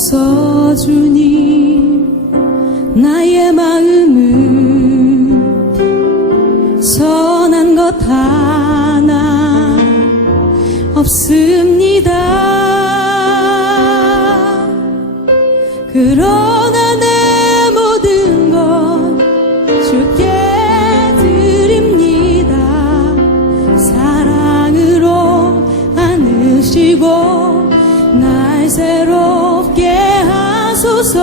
보소서 주님. 나의 마음은 선한 것 하나 없습니다. 그러나 내 모든 것 주께 드립니다. 사랑으로 안으시고 날 새롭게 하소서.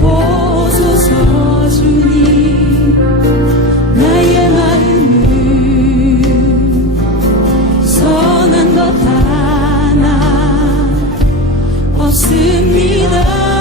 보소서 주님. 나의 마음은 선한 것 하나 없습니다.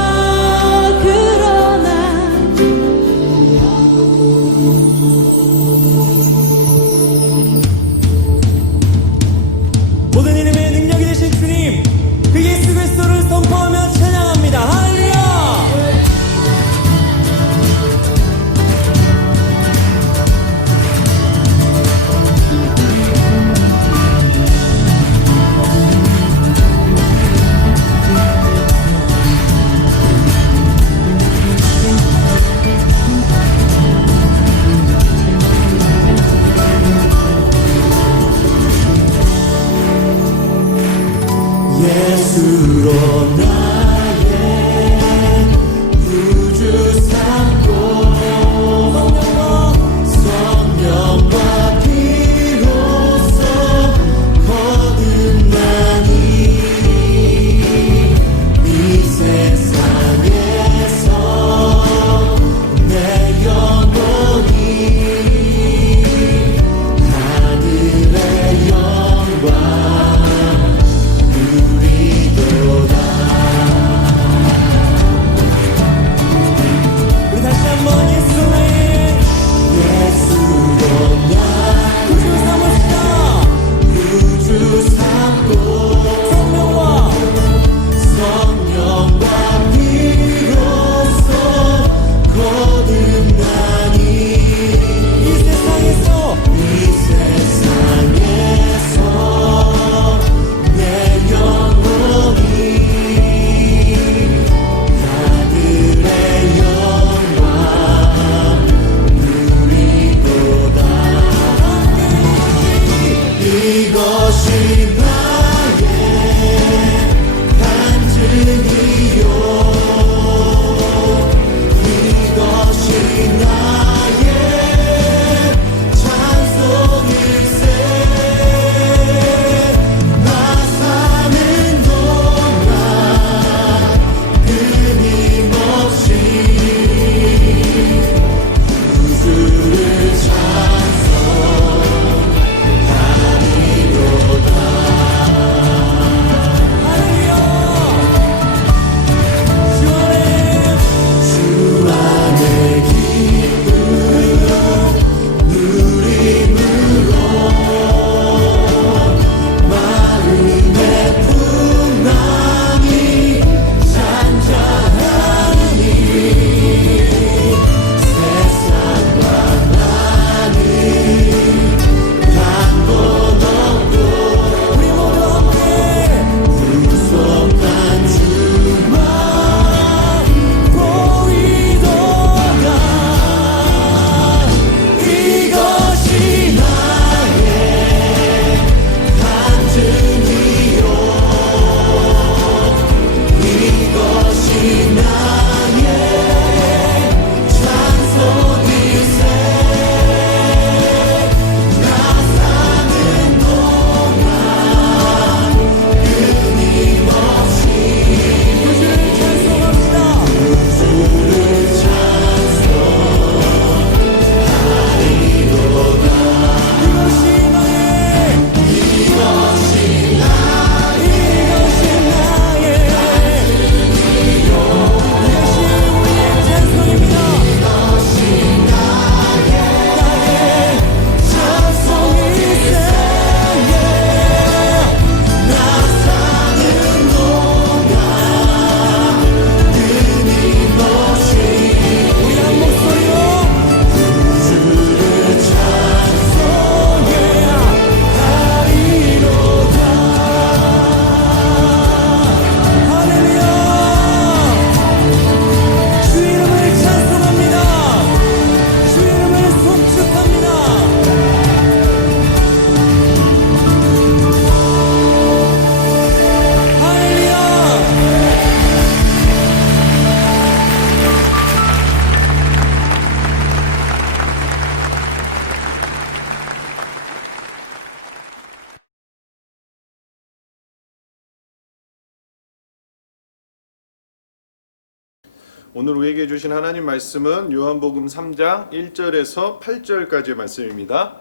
오늘 우리에게 주신 하나님 말씀은 요한복음 3장 1절에서 8절까지의 말씀입니다.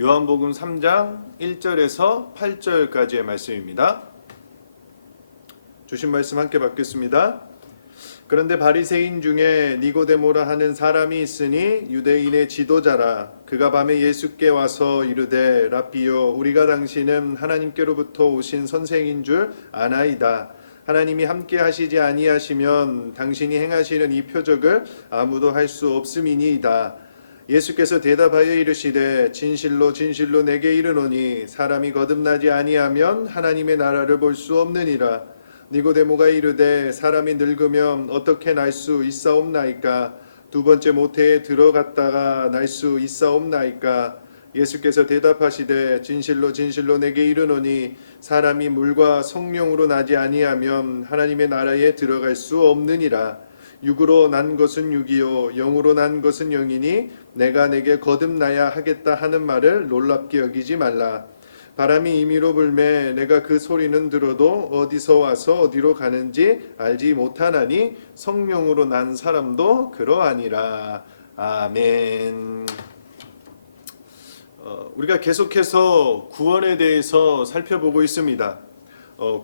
요한복음 3장 1절에서 8절까지의 말씀입니다. 주신 말씀 함께 받겠습니다. 그런데 바리새인 중에 니고데모라 하는 사람이 있으니 유대인의 지도자라. 그가 밤에 예수께 와서 이르되 랍비요, 우리가 당신은 하나님께로부터 오신 선생인 줄 아나이다. 하나님이 함께 하시지 아니하시면 당신이 행하시는 이 표적을 아무도 할 수 없음이니이다. 예수께서 대답하여 이르시되 진실로 진실로 내게 이르노니 사람이 거듭나지 아니하면 하나님의 나라를 볼 수 없느니라. 니고데모가 이르되 사람이 늙으면 어떻게 날 수 있사옵나이까? 두 번째 모태에 들어갔다가 날 수 있사옵나이까? 예수께서 대답하시되 진실로 진실로 내게 이르노니 사람이 물과 성령으로 나지 아니하면 하나님의 나라에 들어갈 수 없느니라. 육으로 난 것은 육이요 영으로 난 것은 영이니 내가 내게 거듭나야 하겠다 하는 말을 놀랍게 여기지 말라. 바람이 임의로 불매 내가 그 소리는 들어도 어디서 와서 어디로 가는지 알지 못하나니 성령으로 난 사람도 그러하니라. 아멘. 우리가 계속해서 구원에 대해서 살펴보고 있습니다.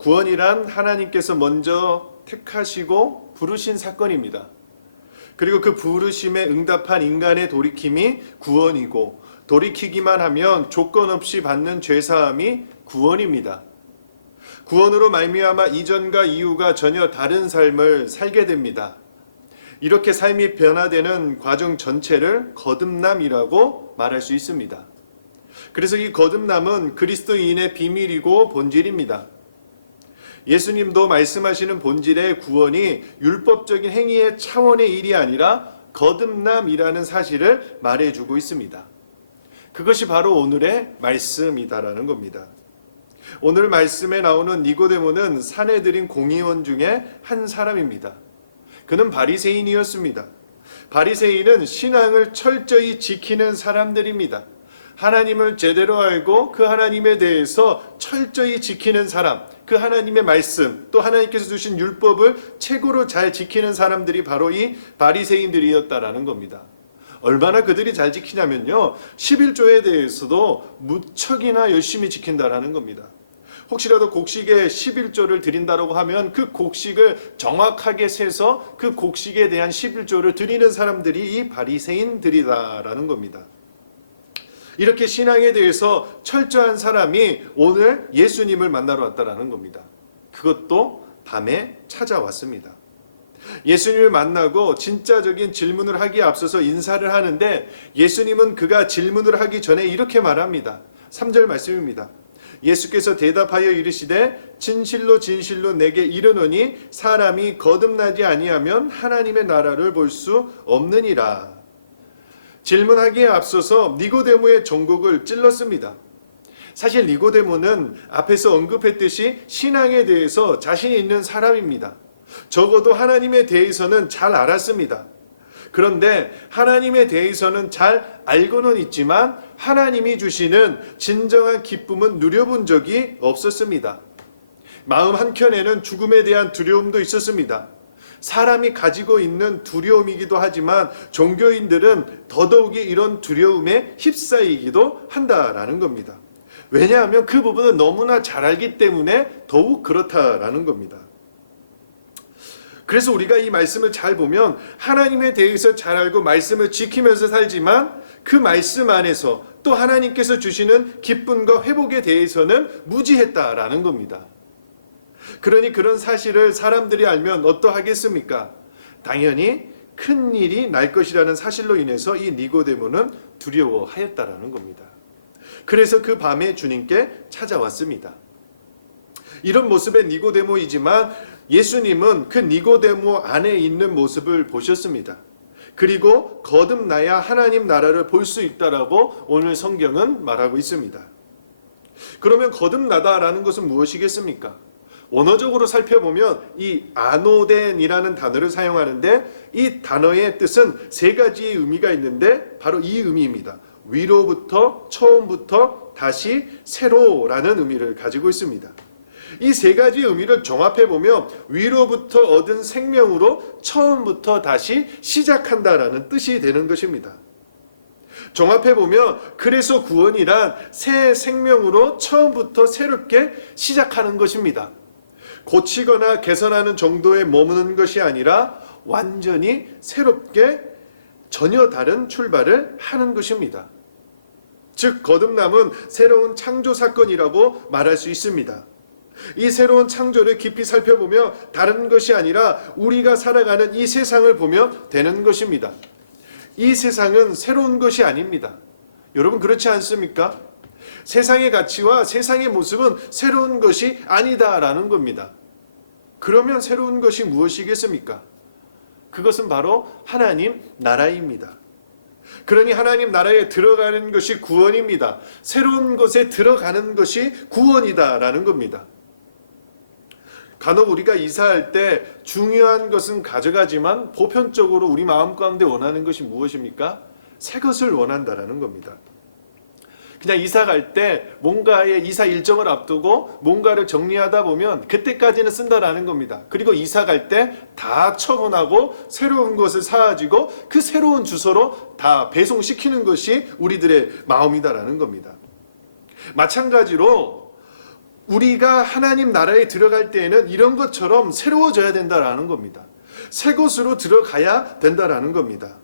구원이란 하나님께서 먼저 택하시고 부르신 사건입니다. 그리고 그 부르심에 응답한 인간의 돌이킴이 구원이고, 돌이키기만 하면 조건 없이 받는 죄사함이 구원입니다. 구원으로 말미암아 이전과 이후가 전혀 다른 삶을 살게 됩니다. 이렇게 삶이 변화되는 과정 전체를 거듭남이라고 말할 수 있습니다. 그래서 이 거듭남은 그리스도인의 비밀이고 본질입니다. 예수님도 말씀하시는 본질의 구원이 율법적인 행위의 차원의 일이 아니라 거듭남이라는 사실을 말해주고 있습니다. 그것이 바로 오늘의 말씀이다라는 겁니다. 오늘 말씀에 나오는 니고데모는 사내들인 공의원 중에 한 사람입니다. 그는 바리새인이었습니다. 바리새인은 신앙을 철저히 지키는 사람들입니다. 하나님을 제대로 알고 그 하나님에 대해서 철저히 지키는 사람, 그 하나님의 말씀, 또 하나님께서 주신 율법을 최고로 잘 지키는 사람들이 바로 이 바리새인들이었다라는 겁니다. 얼마나 그들이 잘 지키냐면요, 11조에 대해서도 무척이나 열심히 지킨다라는 겁니다. 혹시라도 곡식에 11조를 드린다라고 하면 그 곡식을 정확하게 세서 그 곡식에 대한 11조를 드리는 사람들이 이 바리새인들이다라는 겁니다. 이렇게 신앙에 대해서 철저한 사람이 오늘 예수님을 만나러 왔다라는 겁니다. 그것도 밤에 찾아왔습니다. 예수님을 만나고 진짜적인 질문을 하기에 앞서서 인사를 하는데, 예수님은 그가 질문을 하기 전에 이렇게 말합니다. 3절 말씀입니다. 예수께서 대답하여 이르시되 진실로 진실로 내게 이르노니 사람이 거듭나지 아니하면 하나님의 나라를 볼 수 없느니라. 질문하기에 앞서서 니고데모의 정곡을 찔렀습니다. 사실 니고데모는 앞에서 언급했듯이 신앙에 대해서 자신이 있는 사람입니다. 적어도 하나님에 대해서는 잘 알았습니다. 그런데 하나님에 대해서는 잘 알고는 있지만 하나님이 주시는 진정한 기쁨은 누려본 적이 없었습니다. 마음 한켠에는 죽음에 대한 두려움도 있었습니다. 사람이 가지고 있는 두려움이기도 하지만 종교인들은 더더욱이 이런 두려움에 휩싸이기도 한다라는 겁니다. 왜냐하면 그 부분은 너무나 잘 알기 때문에 더욱 그렇다라는 겁니다. 그래서 우리가 이 말씀을 잘 보면 하나님에 대해서 잘 알고 말씀을 지키면서 살지만 그 말씀 안에서 또 하나님께서 주시는 기쁨과 회복에 대해서는 무지했다라는 겁니다. 그러니 그런 사실을 사람들이 알면 어떠하겠습니까? 당연히 큰 일이 날 것이라는 사실로 인해서 이 니고데모는 두려워하였다라는 겁니다. 그래서 그 밤에 주님께 찾아왔습니다. 이런 모습의 니고데모이지만 예수님은 그 니고데모 안에 있는 모습을 보셨습니다. 그리고 거듭나야 하나님 나라를 볼 수 있다라고 오늘 성경은 말하고 있습니다. 그러면 거듭나다라는 것은 무엇이겠습니까? 원어적으로 살펴보면 이 아노덴이라는 단어를 사용하는데, 이 단어의 뜻은 세 가지의 의미가 있는데 바로 이 의미입니다. 위로부터, 처음부터, 다시 새로라는 의미를 가지고 있습니다. 이 세 가지 의미를 종합해 보면 위로부터 얻은 생명으로 처음부터 다시 시작한다라는 뜻이 되는 것입니다. 종합해 보면 그래서 구원이란 새 생명으로 처음부터 새롭게 시작하는 것입니다. 고치거나 개선하는 정도에 머무는 것이 아니라 완전히 새롭게 전혀 다른 출발을 하는 것입니다. 즉 거듭남은 새로운 창조 사건이라고 말할 수 있습니다. 이 새로운 창조를 깊이 살펴보며 다른 것이 아니라 우리가 살아가는 이 세상을 보면 되는 것입니다. 이 세상은 새로운 것이 아닙니다. 여러분 그렇지 않습니까? 세상의 가치와 세상의 모습은 새로운 것이 아니다라는 겁니다. 그러면 새로운 것이 무엇이겠습니까? 그것은 바로 하나님 나라입니다. 그러니 하나님 나라에 들어가는 것이 구원입니다. 새로운 것에 들어가는 것이 구원이다라는 겁니다. 간혹 우리가 이사할 때 중요한 것은 가져가지만 보편적으로 우리 마음 가운데 원하는 것이 무엇입니까? 새 것을 원한다라는 겁니다. 그냥 이사 갈 때 뭔가의 이사 일정을 앞두고 뭔가를 정리하다 보면 그때까지는 쓴다라는 겁니다. 그리고 이사 갈 때 다 처분하고 새로운 것을 사가지고 그 새로운 주소로 다 배송시키는 것이 우리들의 마음이다라는 겁니다. 마찬가지로 우리가 하나님 나라에 들어갈 때에는 이런 것처럼 새로워져야 된다라는 겁니다. 새 곳으로 들어가야 된다라는 겁니다.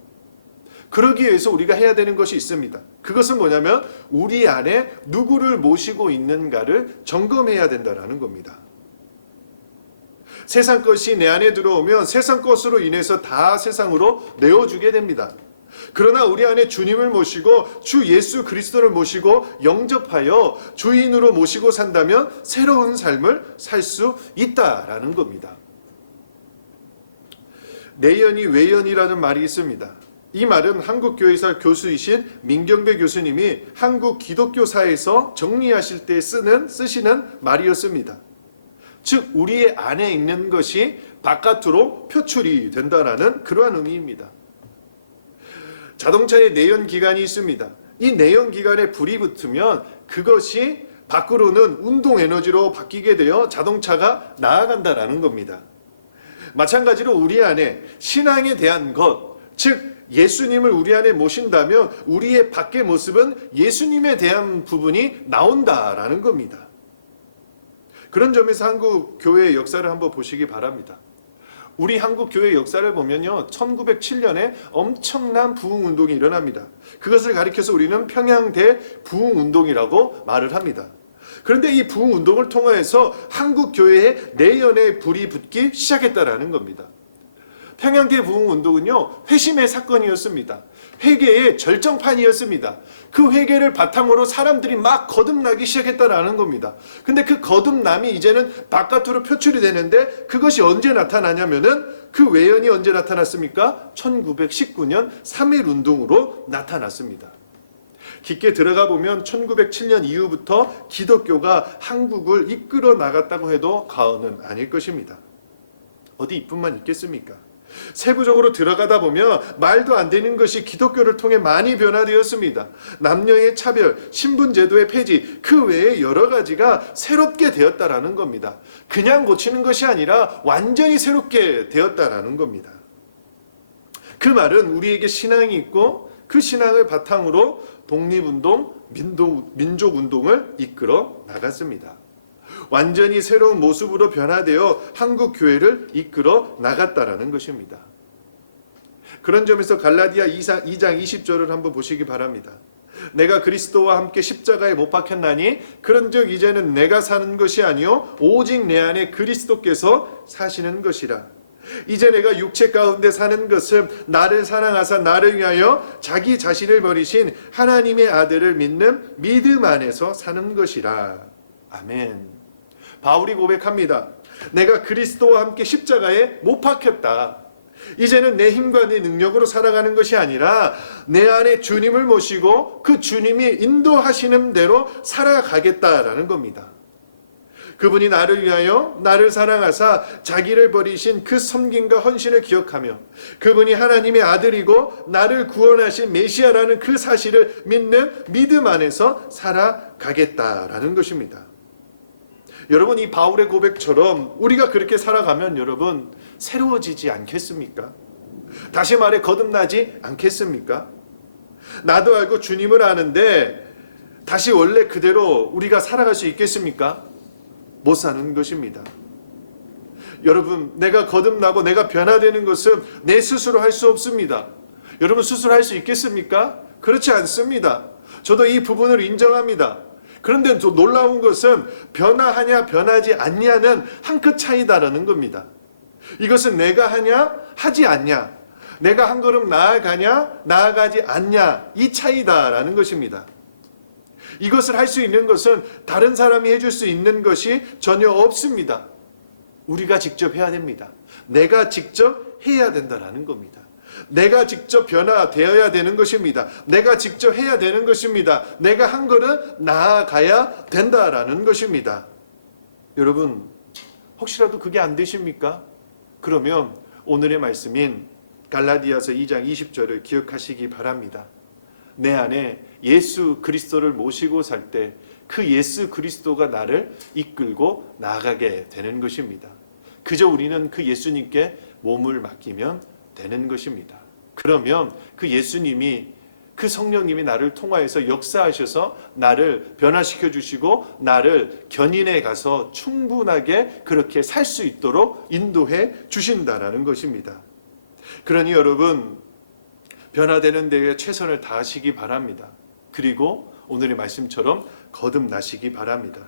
그러기 위해서 우리가 해야 되는 것이 있습니다. 그것은 뭐냐면 우리 안에 누구를 모시고 있는가를 점검해야 된다라는 겁니다. 세상 것이 내 안에 들어오면 세상 것으로 인해서 다 세상으로 내어주게 됩니다. 그러나 우리 안에 주님을 모시고 주 예수 그리스도를 모시고 영접하여 주인으로 모시고 산다면 새로운 삶을 살 수 있다라는 겁니다. 내연이 외연이라는 말이 있습니다. 이 말은 한국교회사 교수이신 민경배 교수님이 한국 기독교사에서 정리하실 때 쓰시는 말이었습니다. 즉 우리의 안에 있는 것이 바깥으로 표출이 된다라는 그러한 의미입니다. 자동차에 내연 기관이 있습니다. 이 내연 기관에 불이 붙으면 그것이 밖으로는 운동 에너지로 바뀌게 되어 자동차가 나아간다라는 겁니다. 마찬가지로 우리 안에 신앙에 대한 것, 즉 예수님을 우리 안에 모신다면 우리의 밖의 모습은 예수님에 대한 부분이 나온다라는 겁니다. 그런 점에서 한국 교회의 역사를 한번 보시기 바랍니다. 우리 한국 교회 역사를 보면요, 1907년에 엄청난 부흥 운동이 일어납니다. 그것을 가리켜서 우리는 평양대 부흥 운동이라고 말을 합니다. 그런데 이 부흥 운동을 통해서 한국 교회에 내연의 불이 붙기 시작했다라는 겁니다. 평양대 부흥 운동은요, 회심의 사건이었습니다. 회개의 절정판이었습니다. 그 회개를 바탕으로 사람들이 막 거듭나기 시작했다라는 겁니다. 근데 그 거듭남이 이제는 바깥으로 표출이 되는데 그것이 언제 나타나냐면은 그 외연이 언제 나타났습니까? 1919년 3.1 운동으로 나타났습니다. 깊게 들어가 보면 1907년 이후부터 기독교가 한국을 이끌어 나갔다고 해도 과언은 아닐 것입니다. 어디 이뿐만 있겠습니까? 세부적으로 들어가다 보면 말도 안 되는 것이 기독교를 통해 많이 변화되었습니다. 남녀의 차별, 신분제도의 폐지, 그 외에 여러 가지가 새롭게 되었다라는 겁니다. 그냥 고치는 것이 아니라 완전히 새롭게 되었다라는 겁니다. 그 말은 우리에게 신앙이 있고 그 신앙을 바탕으로 독립운동, 민족운동을 이끌어 나갔습니다. 완전히 새로운 모습으로 변화되어 한국 교회를 이끌어 나갔다라는 것입니다. 그런 점에서 갈라디아 2장 20절을 한번 보시기 바랍니다. 내가 그리스도와 함께 십자가에 못 박혔나니 그런즉 이제는 내가 사는 것이 아니요 오직 내 안에 그리스도께서 사시는 것이라. 이제 내가 육체 가운데 사는 것은 나를 사랑하사 나를 위하여 자기 자신을 버리신 하나님의 아들을 믿는 믿음 안에서 사는 것이라. 아멘. 바울이 고백합니다. 내가 그리스도와 함께 십자가에 못 박혔다. 이제는 내 힘과 내 능력으로 살아가는 것이 아니라 내 안에 주님을 모시고 그 주님이 인도하시는 대로 살아가겠다라는 겁니다. 그분이 나를 위하여 나를 사랑하사 자기를 버리신 그 섬김과 헌신을 기억하며 그분이 하나님의 아들이고 나를 구원하신 메시아라는 그 사실을 믿는 믿음 안에서 살아가겠다라는 것입니다. 여러분, 이 바울의 고백처럼 우리가 그렇게 살아가면 여러분 새로워지지 않겠습니까? 다시 말해 거듭나지 않겠습니까? 나도 알고 주님을 아는데 다시 원래 그대로 우리가 살아갈 수 있겠습니까? 못 사는 것입니다. 여러분, 내가 거듭나고 내가 변화되는 것은 내 스스로 할 수 없습니다. 여러분, 스스로 할 수 있겠습니까? 그렇지 않습니다. 저도 이 부분을 인정합니다. 그런데 또 놀라운 것은 변화하냐 변하지 않냐는 한 끗 차이다라는 겁니다. 이것은 내가 하냐 하지 않냐, 내가 한 걸음 나아가냐 나아가지 않냐, 이 차이다라는 것입니다. 이것을 할 수 있는 것은 다른 사람이 해줄 수 있는 것이 전혀 없습니다. 우리가 직접 해야 됩니다. 내가 직접 해야 된다라는 겁니다. 내가 직접 변화되어야 되는 것입니다. 내가 직접 해야 되는 것입니다. 내가 한 걸음 나아가야 된다라는 것입니다. 여러분, 혹시라도 그게 안 되십니까? 그러면 오늘의 말씀인 갈라디아서 2장 20절을 기억하시기 바랍니다. 내 안에 예수 그리스도를 모시고 살 때 그 예수 그리스도가 나를 이끌고 나아가게 되는 것입니다. 그저 우리는 그 예수님께 몸을 맡기면 되는 것입니다. 그러면 그 예수님이, 그 성령님이 나를 통하여서 역사하셔서 나를 변화시켜 주시고 나를 견인해 가서 충분하게 그렇게 살 수 있도록 인도해 주신다라는 것입니다. 그러니 여러분, 변화되는 데에 최선을 다하시기 바랍니다. 그리고 오늘의 말씀처럼 거듭나시기 바랍니다.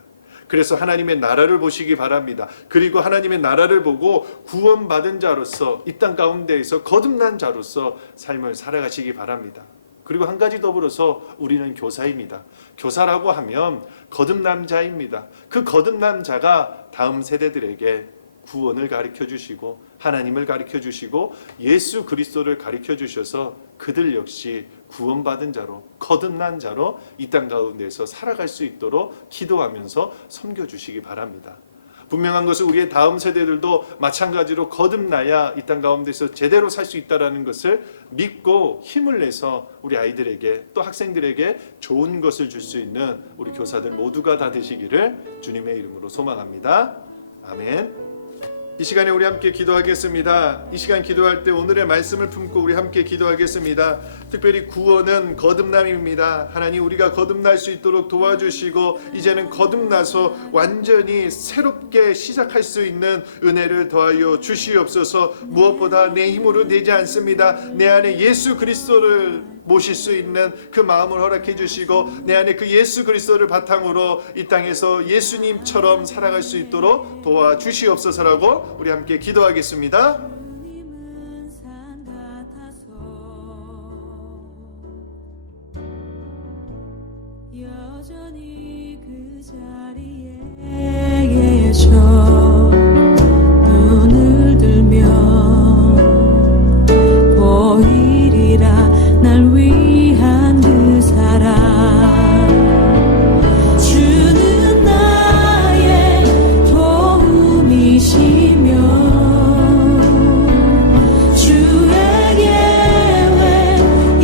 그래서 하나님의 나라를 보시기 바랍니다. 그리고 하나님의 나라를 보고 구원받은 자로서 이 땅 가운데에서 거듭난 자로서 삶을 살아가시기 바랍니다. 그리고 한 가지 더불어서 우리는 교사입니다. 교사라고 하면 거듭난 자입니다. 그 거듭난 자가 다음 세대들에게 구원을 가르쳐 주시고 하나님을 가르쳐 주시고 예수 그리스도를 가르쳐 주셔서 그들 역시 구원받은 자로, 거듭난 자로 이 땅 가운데서 살아갈 수 있도록 기도하면서 섬겨주시기 바랍니다. 분명한 것은 우리의 다음 세대들도 마찬가지로 거듭나야 이 땅 가운데서 제대로 살 수 있다는 것을 믿고 힘을 내서 우리 아이들에게, 또 학생들에게 좋은 것을 줄 수 있는 우리 교사들 모두가 다 되시기를 주님의 이름으로 소망합니다. 아멘. 이 시간에 우리 함께 기도하겠습니다. 이 시간 기도할 때 오늘의 말씀을 품고 우리 함께 기도하겠습니다. 특별히 구원은 거듭남입니다. 하나님, 우리가 거듭날 수 있도록 도와주시고 이제는 거듭나서 완전히 새롭게 시작할 수 있는 은혜를 더하여 주시옵소서. 무엇보다 내 힘으로 되지 않습니다. 내 안에 예수 그리스도를 모실 수 있는 그 마음을 허락해 주시고 내 안에 그 예수 그리스도를 바탕으로 이 땅에서 예수님처럼 살아갈 수 있도록 도와주시옵소서라고 우리 함께 기도하겠습니다. 주님은 산 같아서 여전히 그 자리에 계셔 눈을 들면 보이리라 날 위한 그 사랑 주는 나의 도움이시며 주의 계획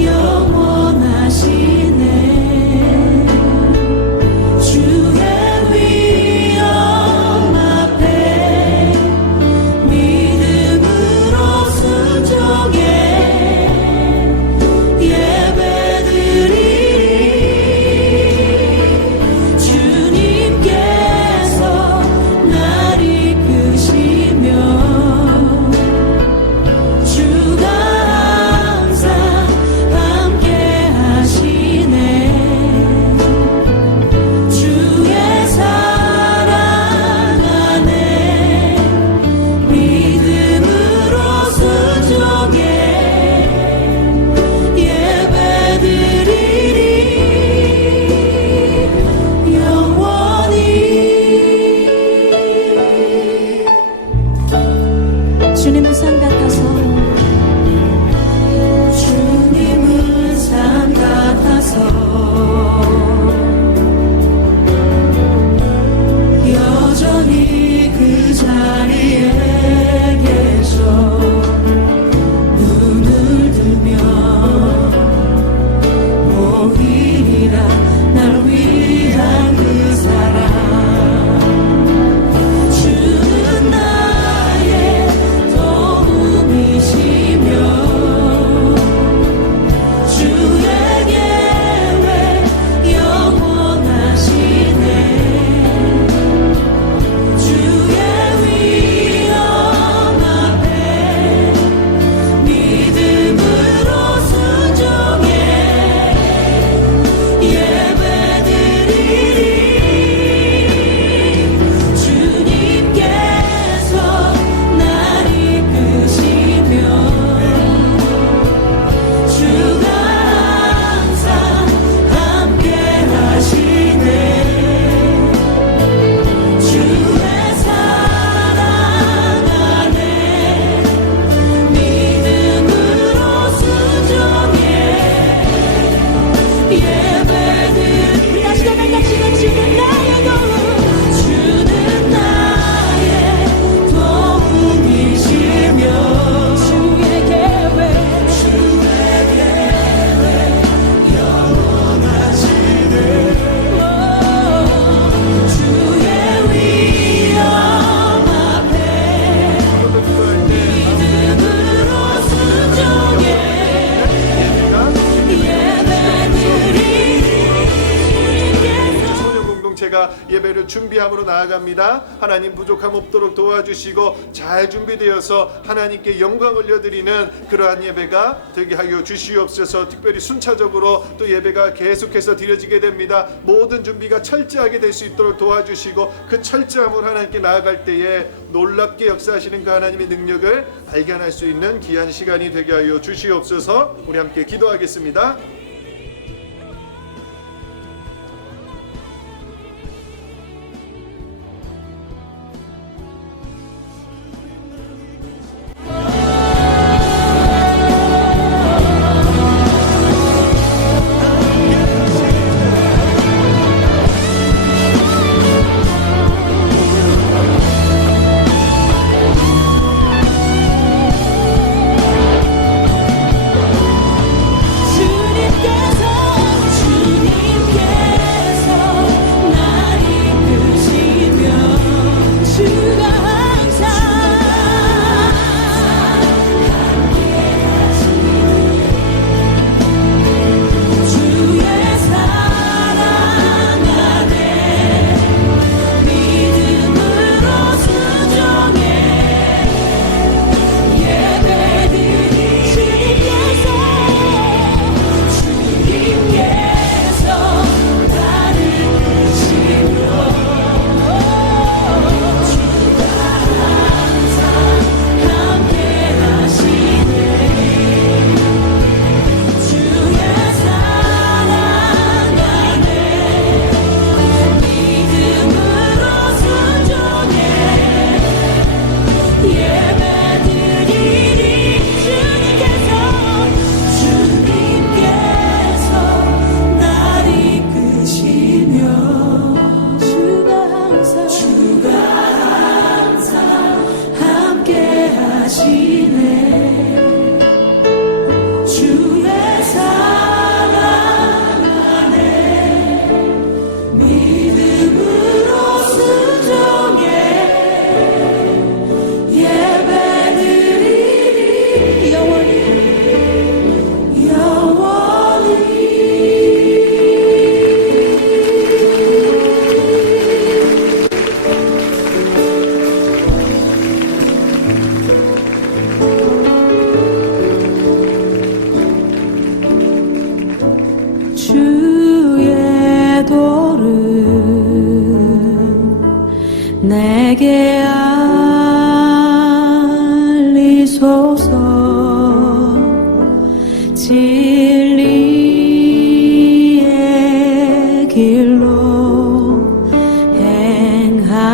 영원하시네 주의 위엄 앞에 믿음으로 순종해 주님께서 날 이끄시며 주가 항상 함께 하시네 주의 사랑 안에 믿음으로 순종해 예배드리리 영원히 주님은 산 같아서 주님은 산 같아서 여전히 그 자리에 계셔 눈을 들면 보이리라 날 위한 그 사랑 예배드리 우리 다시 고백합시다. 주는 나의 도움 주는 나의 도움이시며 주의 계획 영원하시네 주의 위엄 앞에 믿음으로 순종해 소년 공동체가 예배를 준비함으로 나아갑니다. 하나님 부족함 없도록 도와주시고 잘 준비되어서 하나님께 영광 올려드리는 그러한 예배가 되게 하여 주시옵소서. 특별히 순차적으로 또 예배가 계속해서 드려지게 됩니다. 모든 준비가 철저하게 될 수 있도록 도와주시고 그 철저함으로 하나님께 나아갈 때에 놀랍게 역사하시는 그 하나님의 능력을 발견할 수 있는 귀한 시간이 되게 하여 주시옵소서. 우리 함께 기도하겠습니다. 내게 알리소서 진리의 길로 행하리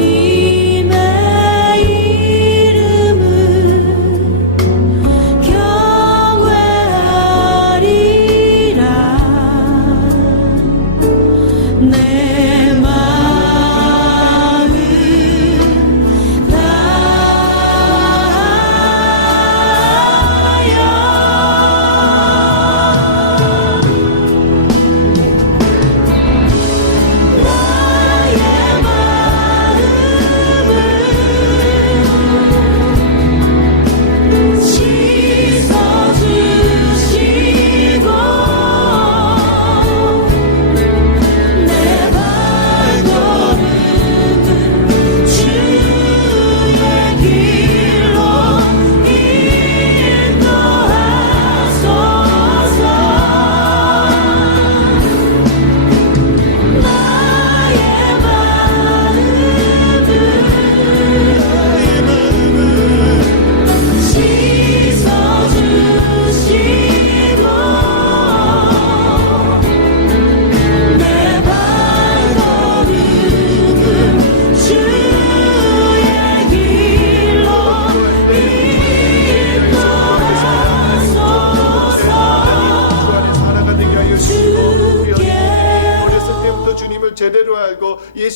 주님의 이름을 경외하리라 내 마음 다하리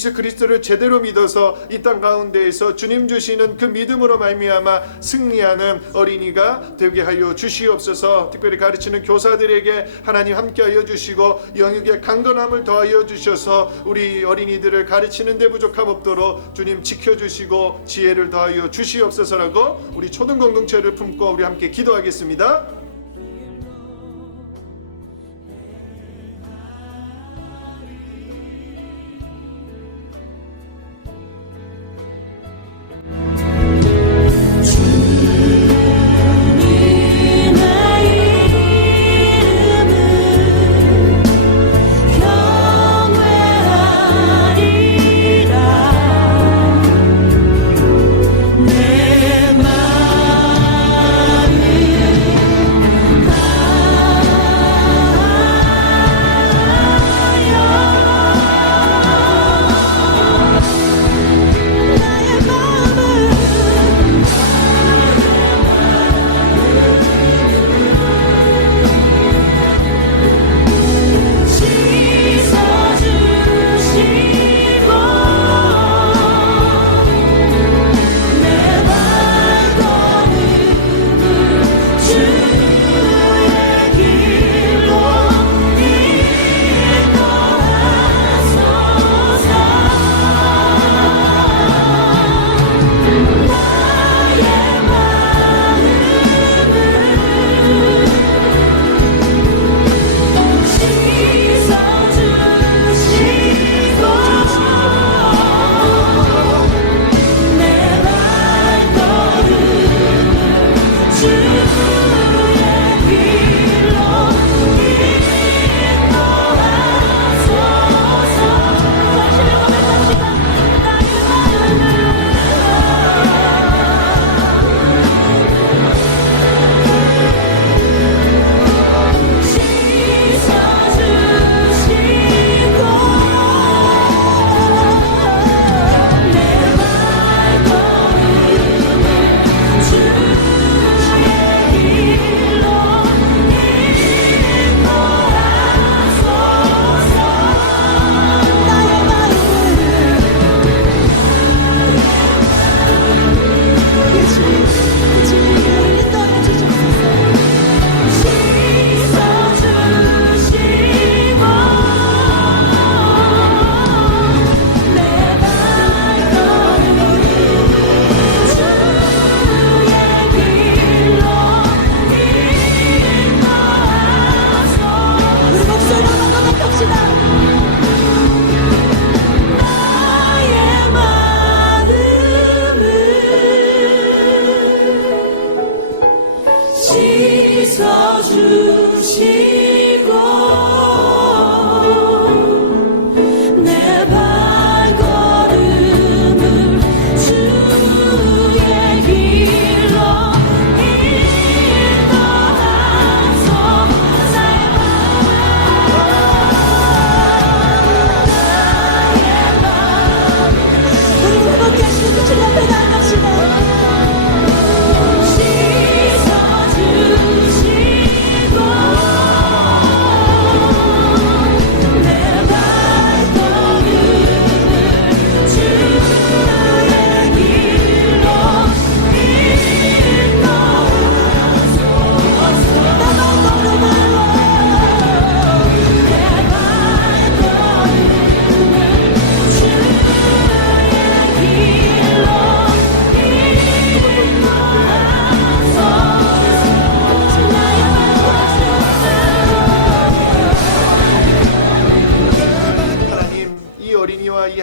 예수 그리스도를 제대로 믿어서 이 땅 가운데에서 주님 주시는 그 믿음으로 말미암아 승리하는 어린이가 되게 하여 주시옵소서. 특별히 가르치는 교사들에게 하나님 함께하여 주시고 영육의 강건함을 더하여 주셔서 우리 어린이들을 가르치는 데 부족함 없도록 주님 지켜주시고 지혜를 더하여 주시옵소서라고 우리 초등 공동체를 품고 우리 함께 기도하겠습니다.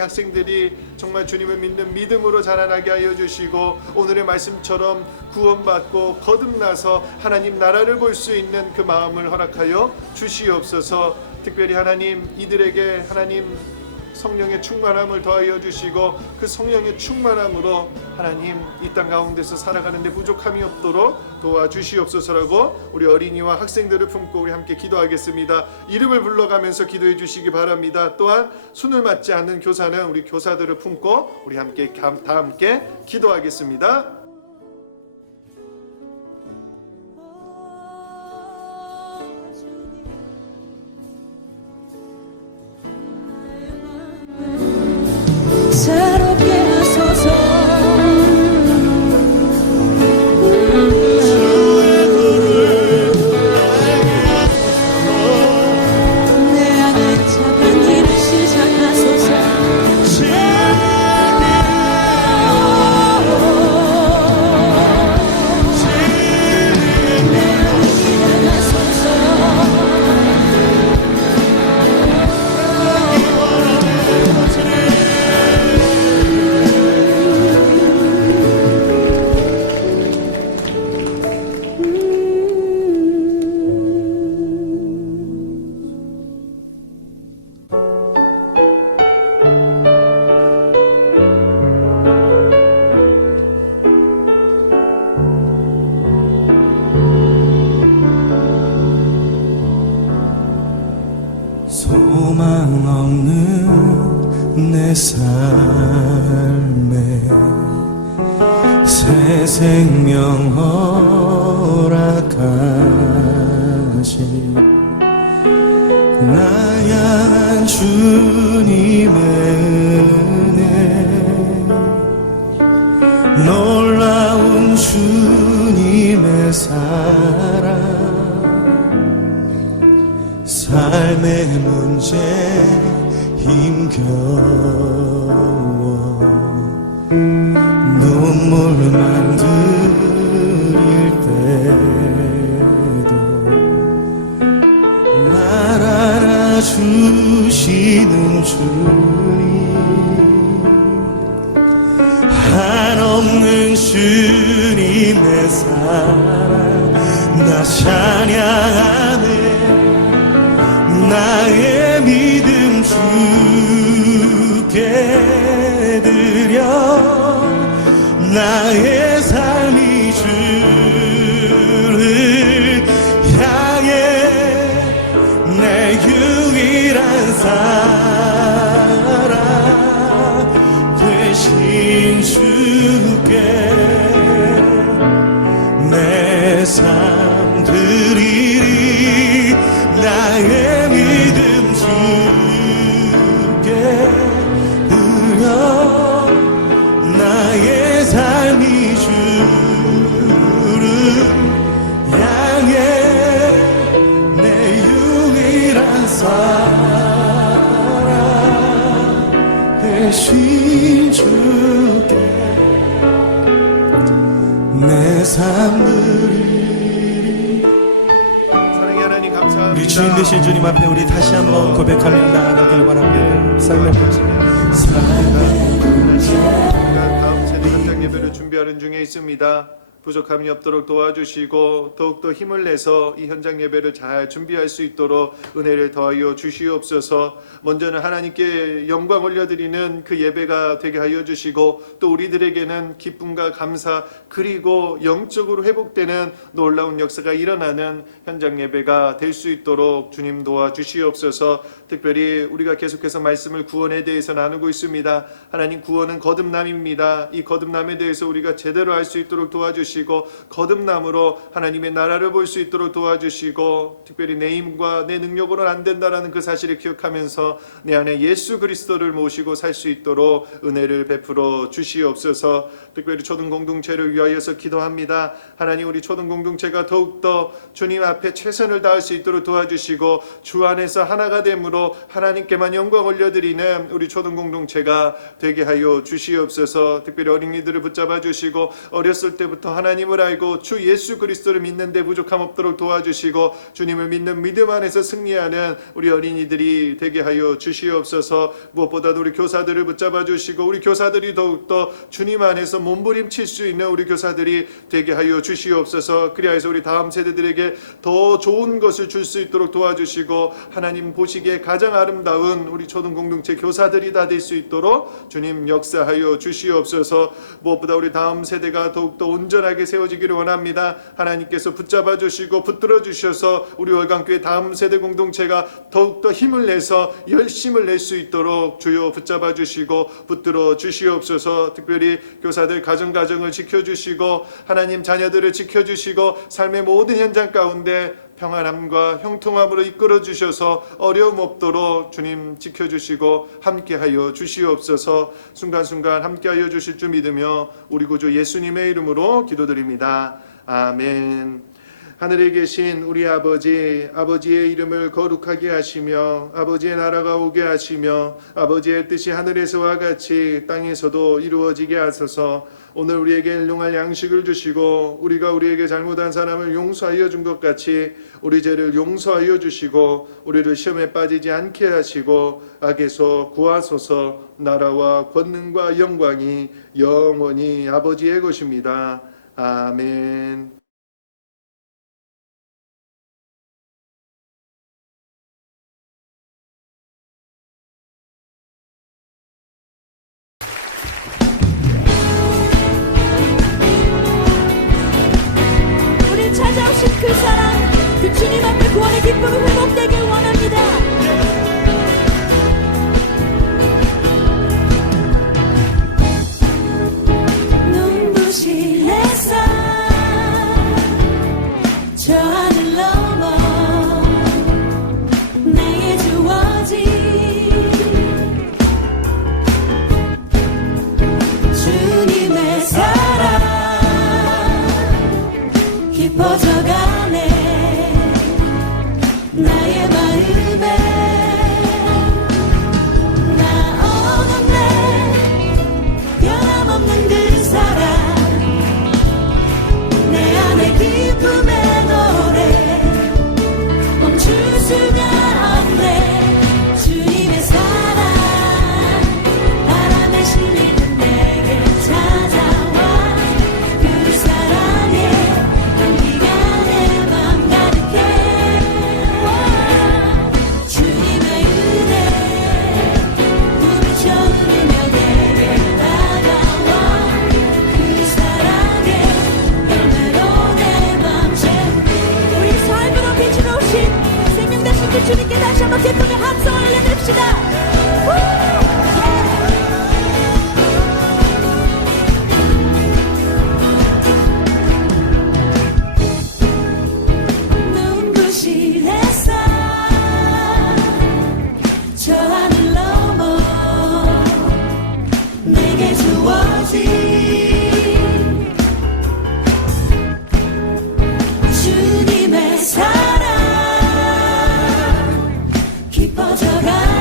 학생들이 정말 주님을 믿는 믿음으로 자라나게 하여 주시고 오늘의 말씀처럼 구원받고 거듭나서 하나님 나라를 볼 수 있는 그 마음을 허락하여 주시옵소서. 특별히 하나님 이들에게 하나님 성령의 충만함을 더하여 주시고 그 성령의 충만함으로 하나님 이 땅 가운데서 살아가는데 부족함이 없도록 도와주시옵소서라고 우리 어린이와 학생들을 품고 우리 함께 기도하겠습니다. 이름을 불러가면서 기도해 주시기 바랍니다. 또한 손을 맞지 않는 교사는 우리 교사들을 품고 우리 함께 다 함께 기도하겠습니다. 내 생명 허락하신 나 향한 주님의 은혜 놀라운 주님의 사랑 삶의 문제 힘겨워 눈물만 들일 때도 날 알아주시는 주님 한없는 주님의 사랑 나 찬양하네 나의 믿음 주께 드려 나의 삶이 주를 향해 내 유일한 사랑 되신 주께 내 삶 드리리 나의 믿음 주께 드려 나의 삶이 주를 향해 내 유일한 사랑 되신 주께 내 삶 드리리 사랑의 하나님 감사합니다. 우리 주인 되신 주님 앞에 우리 다시 한번 고백하며 나아가길 바랍니다. 삶의 다음 세대 현장 예배를 준비하는 중에 있습니다. 부족함이 없도록 도와주시고 더욱더 힘을 내서 이 현장 예배를 잘 준비할 수 있도록 은혜를 더하여 주시옵소서. 먼저는 하나님께 영광 올려드리는 그 예배가 되게 하여 주시고 또 우리들에게는 기쁨과 감사 그리고 영적으로 회복되는 놀라운 역사가 일어나는 현장 예배가 될 수 있도록 주님 도와주시옵소서. 특별히 우리가 계속해서 말씀을 구원에 대해서 나누고 있습니다. 하나님 구원은 거듭남입니다. 이 거듭남에 대해서 우리가 제대로 알 수 있도록 도와주시고 거듭남으로 하나님의 나라를 볼 수 있도록 도와주시고 특별히 내 힘과 내 능력으로는 안 된다라는 그 사실을 기억하면서 내 안에 예수 그리스도를 모시고 살 수 있도록 은혜를 베풀어 주시옵소서. 특별히 초등 공동체를 위하여서 기도합니다. 하나님 우리 초등 공동체가 더욱더 주님 앞에 최선을 다할 수 있도록 도와주시고 주 안에서 하나가 됨으로 하나님께만 영광 올려드리는 우리 초등 공동체가 되게 하여 주시옵소서. 특별히 어린이들을 붙잡아 주시고 어렸을 때부터 하나님을 알고 주 예수 그리스도를 믿는 데 부족함 없도록 도와주시고 주님을 믿는 믿음 안에서 승리하는 우리 어린이들이 되게 하여 주시옵소서. 무엇보다도 우리 교사들을 붙잡아 주시고 우리 교사들이 더욱더 주님 안에서 몸부림칠 수 있는 우리 교사들이 되게 하여 주시옵소서. 그리하여서 우리 다음 세대들에게 더 좋은 것을 줄 수 있도록 도와주시고 하나님 보시기에 가장 아름다운 우리 초등 공동체 교사들이 다 될 수 있도록 주님 역사하여 주시옵소서. 무엇보다 우리 다음 세대가 더욱더 온전하게 세워지기를 원합니다. 하나님께서 붙잡아 주시고 붙들어 주셔서 우리 월강교회 다음 세대 공동체가 더욱더 힘을 내서 열심을 낼 수 있도록 주여 붙잡아 주시고 붙들어 주시옵소서. 특별히 교사들 가정을 지켜주시고 하나님 자녀들을 지켜주시고 삶의 모든 현장 가운데 평안함과 형통함으로 이끌어 주셔서 어려움 없도록 주님 지켜주시고 함께하여 주시옵소서. 순간순간 함께하여 주실 줄 믿으며 우리 구주 예수님의 이름으로 기도드립니다. 아멘. 하늘에 계신 우리 아버지, 아버지의 이름을 거룩하게 하시며 아버지의 나라가 오게 하시며 아버지의 뜻이 하늘에서와 같이 땅에서도 이루어지게 하소서. 오늘 우리에게 일용할 양식을 주시고 우리가 우리에게 잘못한 사람을 용서하여 준 것 같이 우리 죄를 용서하여 주시고 우리를 시험에 빠지지 않게 하시고 악에서 구하소서. 나라와 권능과 영광이 영원히 아버지의 것입니다. 아멘. 찾아오신 그 사랑, 그 주님 앞에 구원의 기쁨이 회복되길 원합니다. 눈부신 내 퍼져가